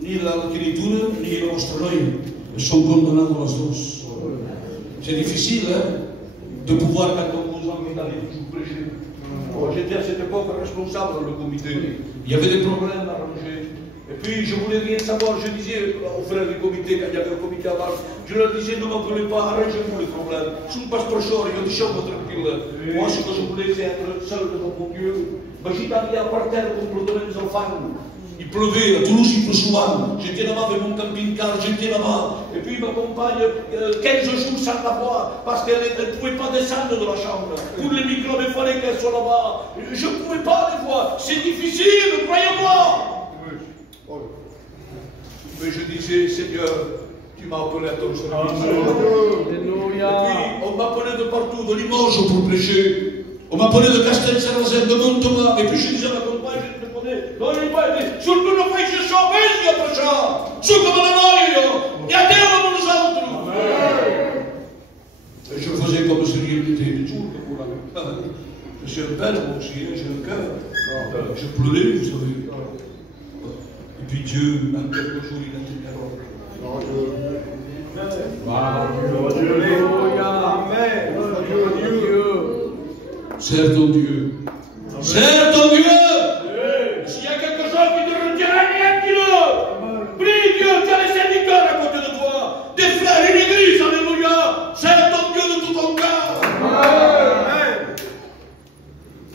Ni la escritura ni la vostra noia. Son condenados los dos. C'est difficile de pouvoir, quand on vous invite à aller vous prêcher. J'étais à cette époque responsable dans le comité. Il y avait des problèmes à arranger. Et puis je voulais rien savoir. Je disais aux frères du comité, quand il y avait un comité avant, je leur disais ne m'appelez pas, arrangez-vous les problèmes. Je ne passe pas chaud, ils me laissez tranquille. Moi, ce que je voulais, c'est être seul devant mon Dieu. Mais j'étais à par terre pour me donner des enfants. Il pleuvait, à Toulouse il pleut souvent. J'étais là-bas avec mon camping-car, j'étais là-bas. Et puis ma compagne, 15 jours sans la voir, parce qu'elle ne pouvait pas descendre de la chambre. Pour les microbes, il fallait qu'elle soit là-bas. Je ne pouvais pas les voir. C'est difficile, croyez-moi. Mais je disais, Seigneur, tu m'as appelé à ton service. Et puis on m'appelait de partout, de Limoges pour prêcher. On m'appelait de Castel-Saint-Lazare, de Montauban. Et puis je disais à ma compagne, je répondais, surtout ne fai che ciò, vedi a perciò, su come la noi, e a Dio come nous autres. Et je faisais comme si rien n'était, toujours comme moi. Je suis un père, moi aussi, j'ai un cœur. Je pleurais, vous savez. Et puis Dieu, en quelques jours, il a tenu parole. Sers ton Dieu. Sers ton Dieu. S'il y a quelque chose qui te retient, dis-le. Prie Dieu, tu as les serviteurs à côté de toi. Des frères, une église, alléluia. Sers ton Dieu de tout ton cœur. Amen.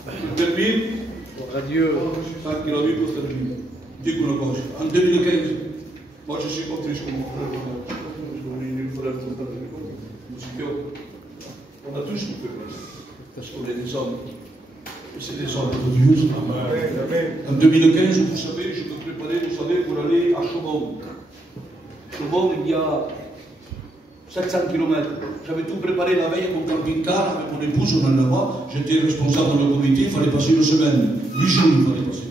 Je termine. Adieu. Anche la vie pour terminer. Dico una cosa. En 2015, moi je suis pas triste comme mon frère. On a tous une faiblesse. Parce qu'on est des hommes. C'est des hommes de Dieu. En 2015, vous savez, je me préparais, vous savez, pour aller à Chaumont. Chaumont, il y a 700 km. J'avais tout préparé la veille avec mon camping-car, avec mon épouse, on en là-bas. J'étais responsable dans le comité, il fallait passer une semaine. 8 jours, il fallait passer.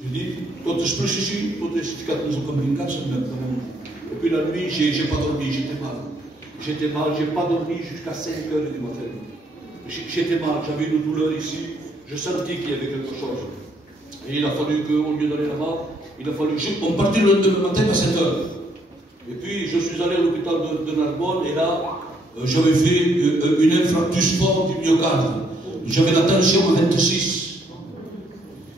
J'ai dit, quand je peux ici, quand je suis dans le camping-car, c'est le même. Et puis la nuit, j'ai pas dormi, j'étais mal. J'étais mal, j'ai pas dormi jusqu'à 5 h du matin. J'étais mal, j'avais une douleur ici, je sentais qu'il y avait quelque chose. Et il a fallu qu'au lieu d'aller là-bas, il a fallu. On partait le lendemain matin à 7 h. Et puis je suis allé à l'hôpital de Narbonne et là, j'avais fait une infarctus forte du myocarde. J'avais la tension à 26.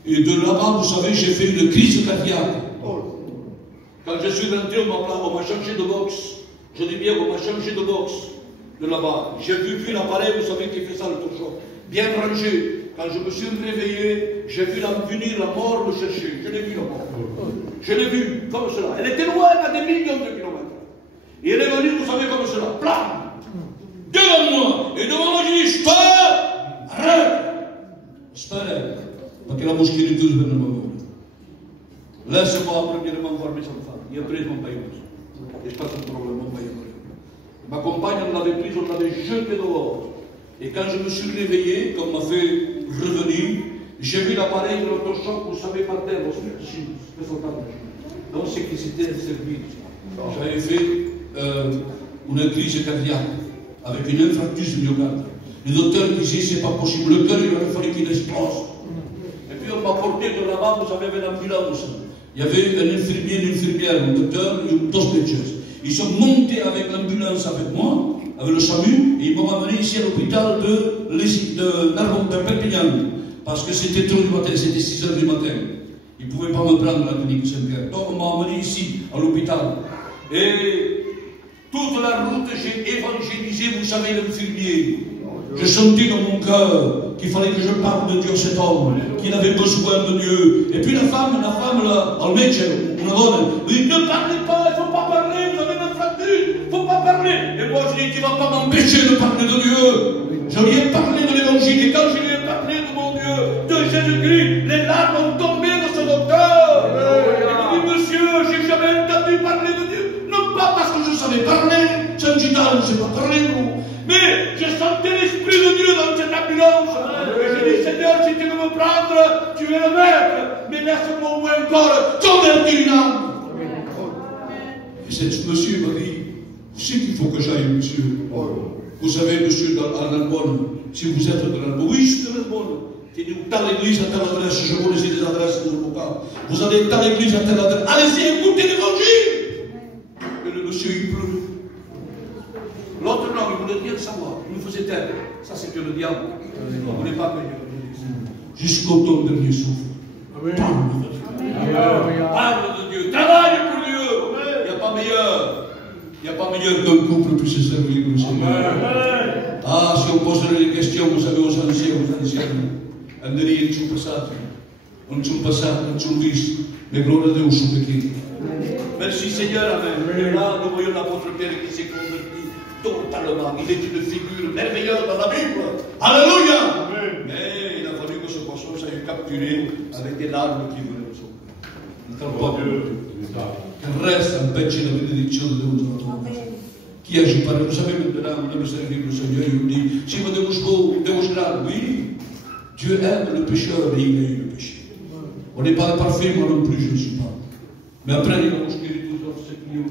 Et de là-bas, vous savez, j'ai fait une crise cardiaque. Quand je suis rentré, on m'a changé de box. Je dis bien, on m'a changé de box. De là-bas. J'ai vu l'appareil, vous savez, qui fait ça, le torchon. Bien rangé. Quand je me suis réveillé, j'ai vu venir la mort me chercher. Je l'ai vu, la mort. Je l'ai vu, comme cela. Elle était loin, à des millions de kilomètres. Et elle est venue, vous savez, comme cela. Plam! Devant moi. Et devant moi, je dis, stop! Arrête! Espère. Parce que la mosquée de Dieu venait me voir. Laisse-moi premièrement voir mes enfants. Et après, mon père. Et ça, c'est un problème, mon père. Ma compagne, on l'avait prise, on l'avait jetée dehors. Et quand je me suis réveillé, comme m'a fait revenir, j'ai vu l'appareil de l'autochoc, vous savez, par terre, donc c'est que c'était un service. J'avais fait une crise cardiaque, avec une infarctus du myocarde. Le docteur disait, c'est pas possible, le cœur, il aurait fallu qu'il explose. Et puis on m'a porté de là-bas, vous savez, avec l'ambulance. Il y avait un infirmier, une infirmière, un docteur et une toastmaker. Ils sont montés avec l'ambulance avec moi, avec le SAMU, et ils m'ont ramené ici à l'hôpital de Narbonne, de Perpignan, parce que c'était tôt du matin, c'était 6 h du matin. Ils ne pouvaient pas me prendre à la clinique Saint-Pierre. Donc on m'a amené ici, à l'hôpital. Et toute la route, j'ai évangélisé, vous savez, l'infirmier. Je sentais dans mon cœur qu'il fallait que je parle de Dieu à cet homme, qu'il avait besoin de Dieu. Et puis la femme là, al médecin, una donna, lui dit, ne parlez pas, il ne faut pas parler, vous avez une fracture, il ne faut pas parler. Et moi je dis, tu ne vas pas m'empêcher de parler de Dieu. Je lui ai parlé de l'évangile, et quand je lui ai parlé de mon Dieu, de Jésus-Christ, les larmes ont tombé de ce docteur. Il m'a dit, monsieur, j'ai jamais entendu parler de Dieu. Non pas parce que je savais parler, c'est un gitan, je ne sais pas parler, non. Mais je sentais l'Esprit de Dieu dans cette ambulance. Et je dis, Seigneur, si tu veux me prendre, tu es le maître. Mais laisse-moi au moins encore convertir une âme. Et ce monsieur m'a dit, c'est qu'il faut que j'aille, monsieur. Vous savez, monsieur, à Narbonne, si vous êtes de Narbonne, oui, je suis de Narbonne. Qui dit dans l'église à telle adresse, je vous laisse des adresses des avocats. Vous allez dans l'église à telle adresse. Allez-y, écoutez l'évangile. Et le monsieur, il pleurait. L'autre, non, il ne voulait rien savoir. Il nous faisait taire. Ça, c'est que le diable. Il ne voulait pas payer. Jusqu'au temps de dernier souffle. Parle de Dieu. Travaille pour Dieu. Il n'y a pas meilleur. Il n'y a pas meilleur qu'un couple puisse se servir le Seigneur. Ah, si on poserait des questions, vous savez, aux anciens. Andrei in sul passato, non sul passato, non sul visto, mais gloria a Dio sul peccato. Merci Seigneur, Amen. Et là, nous voyons l'apôtre Pierre qui s'est converti totalement. Il est une figure merveilleuse dans la Bible. Alléluia. Mais il a fallu que ce poisson soit capturé avec des larmes qui voulaient le sauver. Il reste un pezzo della benedizione di Dio. Chi agit par vous savez maintenant, on aime servir le Seigneur, il nous dit, si vous démontrez, oui, Dieu aime le pécheur et il a eu le péché. On n'est pas parfait, moi non plus, je ne suis pas. Mais après, il va busquer tous les secoli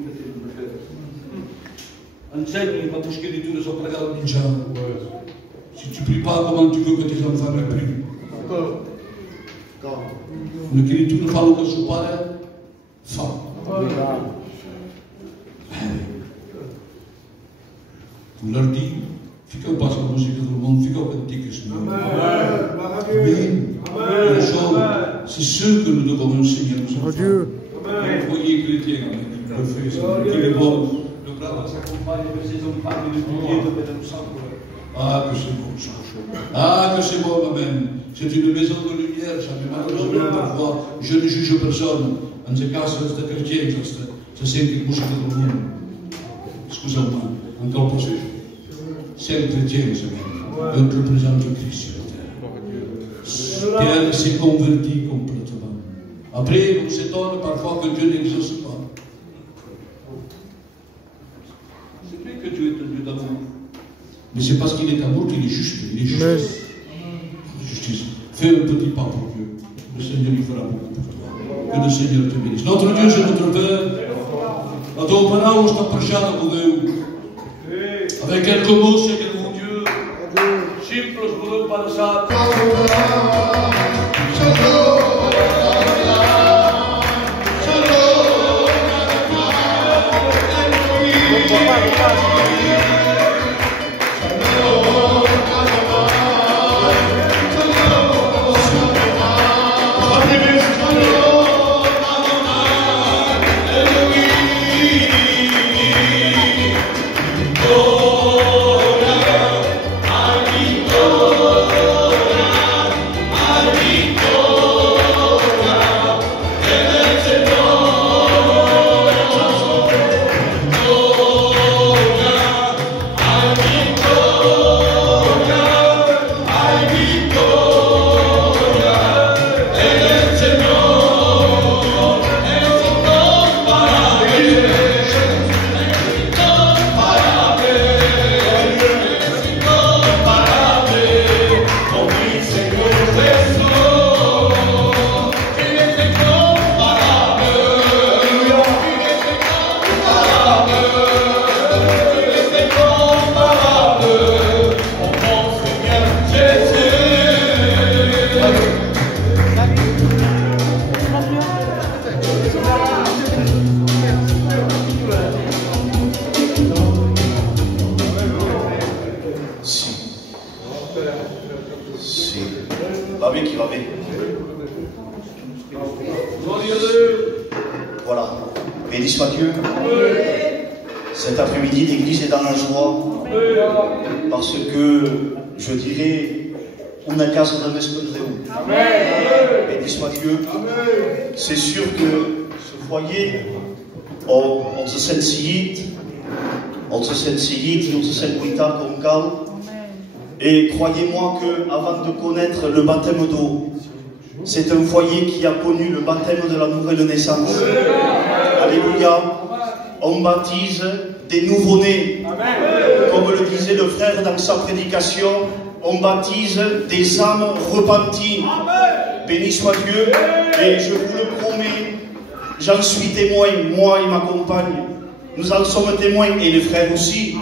enseigne, il va busquer tous les autres regards ninja. Si tu ne pries pas, comment tu veux que tes enfants le prient? L'écriture ne parle que son père, femme. On leur dit, fica pas la musique de le monde, fica au cantique Seigneur. Amen. C'est ce que nous devons enseigner à nos enfants. Voyez chrétiens, le fait, qu'il est bon. Le brave s'accompagne de ses enfants et de prier de Bénin sang. Ah, que c'est bon, ça. Ah, que c'est bon, Amen. C'est une maison de lumière, ça, mais malheureusement, parfois, je ne juge personne. En ce cas, c'est chrétien, c'est sempre que musique de le monde. Excusez-moi, encore pas ce jour. C'est chrétien, Seigneur. Un représente Christ sur la terre. Pierre s'est converti complètement. Après, on s'étonne parfois que Dieu n'exauce pas. C'est vrai que Dieu est un Dieu d'amour. Mais c'est parce qu'il est amour qu'il est juste. Il est juste. Justice. Fais un petit pas pour Dieu. Le Seigneur il fera beaucoup pour toi. Que le Seigneur te bénisse. Notre Dieu, c'est notre Père. A tua palavra está prechada por Deus. Avec quelques mots, Seigneur mon Dieu. Simples pour nous para ça. Voilà. Béni soit Dieu. Cet après-midi, l'église est dans la joie. Parce que, je dirais, una casa de Mescondréon. Béni soit Dieu. C'est sûr que ce foyer, on se sent sigit, on se sent brutal comme calme. Et croyez-moi qu'avant de connaître le baptême d'eau, c'est un foyer qui a connu le baptême de la nouvelle naissance. Alléluia. On baptise des nouveau-nés. Comme le disait le frère dans sa prédication, on baptise des âmes repenties. Béni soit Dieu. Et je vous le promets, j'en suis témoin, moi et ma compagne. Nous en sommes témoins, et les frères aussi,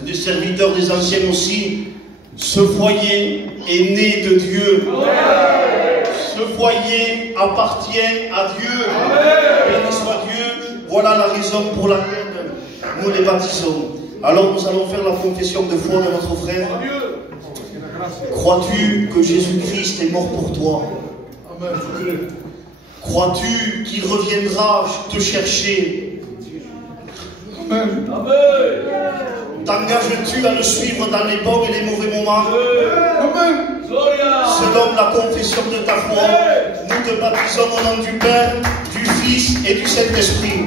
des serviteurs des anciens aussi. Ce foyer est né de Dieu. Ce foyer appartient à Dieu. Béni soit Dieu. Voilà la raison pour laquelle nous les baptisons. Alors nous allons faire la confession de foi de notre frère. Crois-tu que Jésus-Christ est mort pour toi? Crois-tu qu'il reviendra te chercher? Amen. T'engages-tu à le suivre dans les bons et les mauvais moments? Amen. Selon la confession de ta foi, nous te baptisons au nom du Père, du Fils et du Saint-Esprit.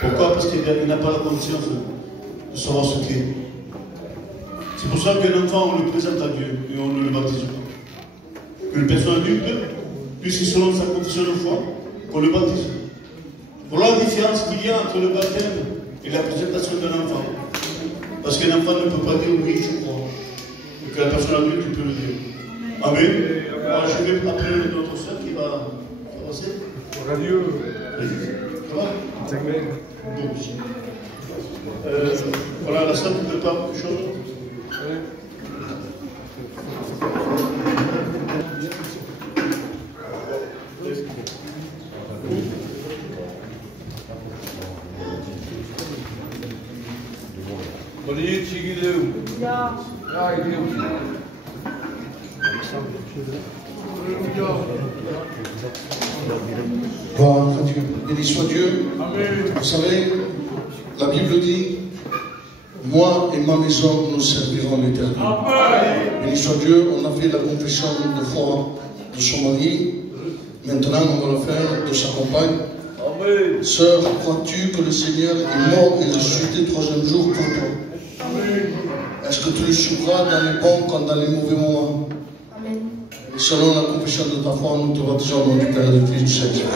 Pourquoi? Parce qu'il n'a pas la conscience de savoir ce qu'est. C'est pour ça qu'un enfant, on le présente à Dieu et on ne le baptise pas. Une personne adulte, puis c'est selon sa confession de foi qu'on le baptise. Voilà la différence qu'il y a entre le baptême et la présentation d'un enfant. Parce qu'un enfant ne peut pas dire oui, je crois. Et que la personne adulte peut le dire. Amen. Alors, je vais appeler notre soeur qui va passer. Radio. Ça va? Bon. Voilà, la salle ne peut pas quelque chose. Bon, béni soit Dieu. Vous savez, la Bible dit, moi et ma maison, nous servirons l'Éternel. Béni soit Dieu, on a fait la confession de foi de son mari. Maintenant, on va le faire de sa compagne. Sœur, crois-tu que le Seigneur est mort et ressuscité le troisième jour pour toi? Est-ce que tu le suivras dans les bons comme dans les mauvais moments? Selon la confession de ta foi, nous te baptisons au nom du Père, du Fils et du Saint-Esprit.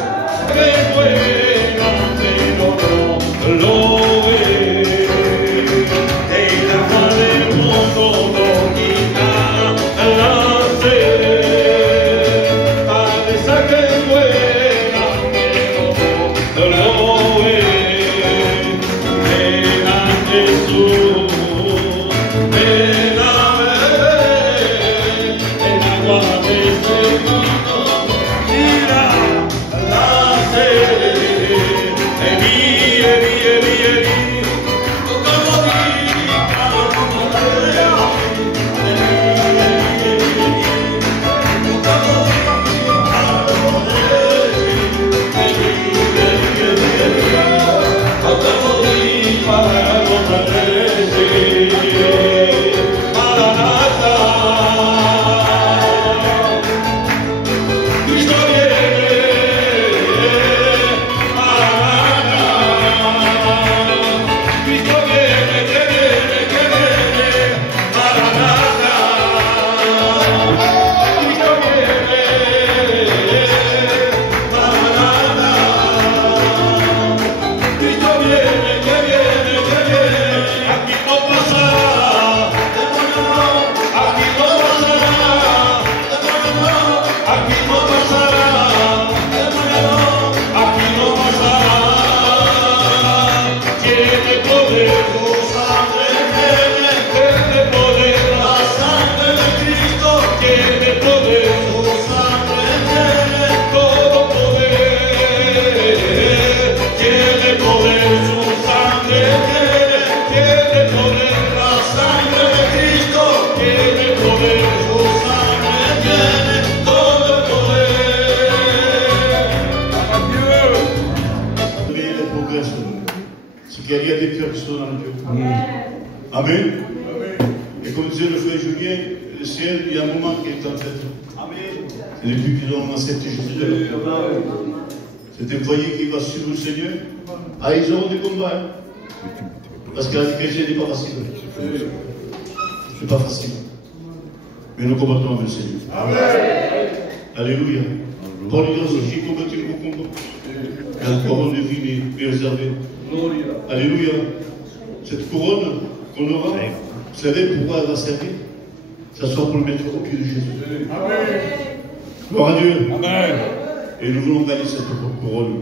qu'il y a des cœurs qui sont dans le Dieu. Amen. Et comme disait le frère Julien, le ciel, il y a un moment qui est en fait. Et depuis qu'ils ont accepté Jésus de leur cœur, c'est un foyer qui va suivre le Seigneur. Ah, ils auront des combats. Parce que la vie chrétienne n'est pas facile. C'est pas facile. Mais nous combattons avec le Seigneur. Amen. Alléluia. Paul dit aussi, j'ai combattu le bon combat. La couronne de vie est réservée. Alléluia. Cette couronne qu'on aura, vous savez pourquoi elle va servir? Ça sera pour le mettre au pied de Jésus. Amen. Gloire à Dieu. Amen. Et nous voulons gagner cette couronne.